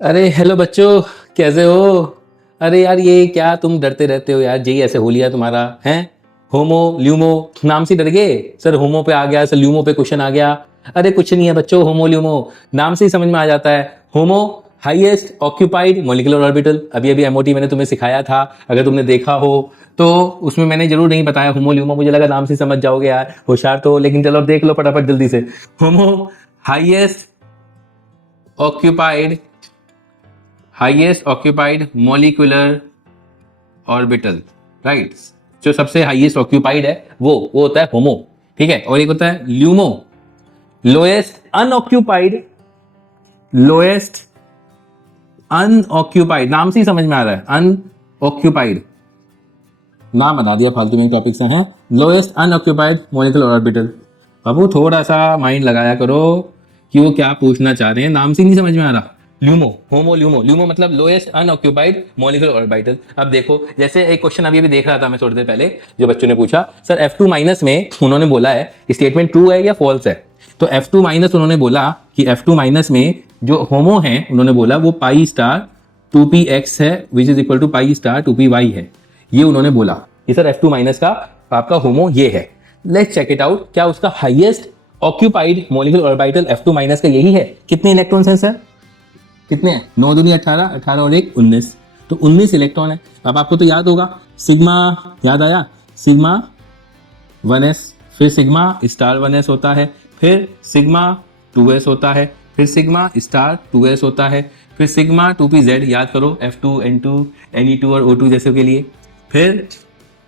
अरे हेलो बच्चों, कैसे हो? अरे यार ये क्या तुम डरते रहते हो यार, यही ऐसे हो लिया तुम्हारा है। होमो ल्यूमो नाम से डर गए सर, होमो पे आ गया सर, ल्यूमो पे क्वेश्चन आ गया। अरे कुछ नहीं है बच्चों, होमो ल्यूमो नाम से ही समझ में आ जाता है। होमो हाईएस्ट ऑक्यूपाइड मॉलिक्यूलर ऑर्बिटल, अभी अभी एमओटी मैंने तुम्हें सिखाया था, अगर तुमने देखा हो तो उसमें मैंने जरूर नहीं बताया होमो ल्यूमो, मुझे लगा नाम से समझ जाओगे यार, होशियार तो हो। लेकिन चलो अब देख लो फटाफट जल्दी से। HOMO highest occupied molecular orbital, right. जो सबसे हाईएस्ट ऑक्यूपाइड है वो होता है होमो, ठीक है। और एक होता है LUMO, lowest unoccupied. Lowest unoccupied नाम से ही समझ में आ रहा है, अनऑक्यूपाइड नाम बता दिया फालतू में टॉपिक से हैं। Lowest unoccupied molecular orbital. बाबू थोड़ा सा माइंड लगाया करो कि वो क्या पूछना चाह रहे हैं, नाम से नहीं समझ में आ रहा। ल्यूमो, होमो ल्यूमो, ल्यूमो मतलब लोएस्ट अनऑक्यूपाइड मॉलिक्यूलर ऑर्बिटल। अब देखो जैसे एक क्वेश्चन अभी अभी देख रहा था मैं थोड़ी देर पहले, जो बच्चों ने पूछा सर F2 माइनस में उन्होंने बोला है स्टेटमेंट ट्रू है या फॉल्स है। तो F2 माइनस उन्होंने बोला कि F2 माइनस में जो होमो है उन्होंने बोला वो पाई स्टार 2px है which is equal to pi star 2py है, ये उन्होंने बोला कि सर F2 माइनस का आपका होमो ये है। लेट्स चेक इट आउट, क्या उसका highest occupied molecular orbital F2 minus का यही है? कितने इलेक्ट्रॉन्स हैं सर? कितने हैं? 9 दूनी 18, 18 और 1 19, तो 19 इलेक्ट्रॉन है। अब आपको तो याद होगा सिग्मा, याद आया? सिग्मा 1s, फिर सिग्मा स्टार 1s होता है, फिर सिग्मा 2s होता है, फिर सिग्मा स्टार 2s होता है, फिर सिग्मा 2pz, याद करो F2 N2 Ne2 और O2 जैसे के लिए, फिर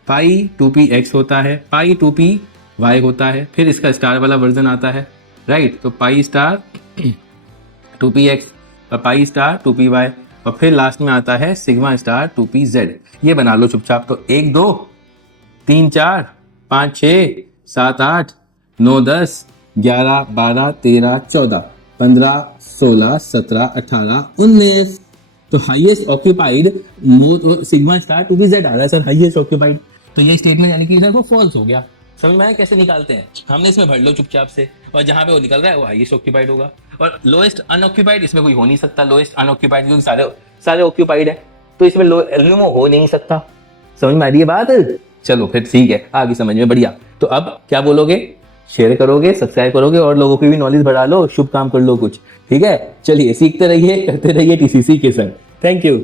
पाई 2px होता है, पाई 2py होता है, फिर इसका स्टार वाला वर्जन आता है, राइट। तो पाई स्टार 2px और पाई स्टार 2py, और फिर लास्ट में आता है सिग्मा स्टार 2pz। ये बना लो चुपचाप। तो 1 2 3 4 5 6 7 8 9 10 11 12 13 14 15 16 17 18 19। तो highest occupied sigma star 2pz आ रहा है सर, हाईएस्ट ऑक्यूपाइड। तो ये स्टेटमेंट यानी कि इधर को फॉल्स हो गया। समझ में आया कैसे निकालते हैं? हमने इसमें भर लो चुपचाप से, और जहां पे वो निकल रहा है वो हाईएस्ट ऑक्यूपाइड होगा। और लोएस्ट अनऑक्यूपाइड इसमें कोई हो नहीं सकता, लोएस्ट अनऑक्यूपाइड क्योंकि सारे सारे ऑक्यूपाइड है, तो इसमें ल्यूमो हो नहीं सकता। समझ में आ रही है बात? चलो फिर ठीक है, आगे समझ में, बढ़िया। तो अब क्या बोलोगे? शेयर करोगे, सब्सक्राइब करोगे और लोगों की भी नॉलेज बढ़ा लो, शुभ काम कर लो कुछ, ठीक है। चलिए सीखते रहिए, करते रहिए टीसीसी के साथ। Thank you.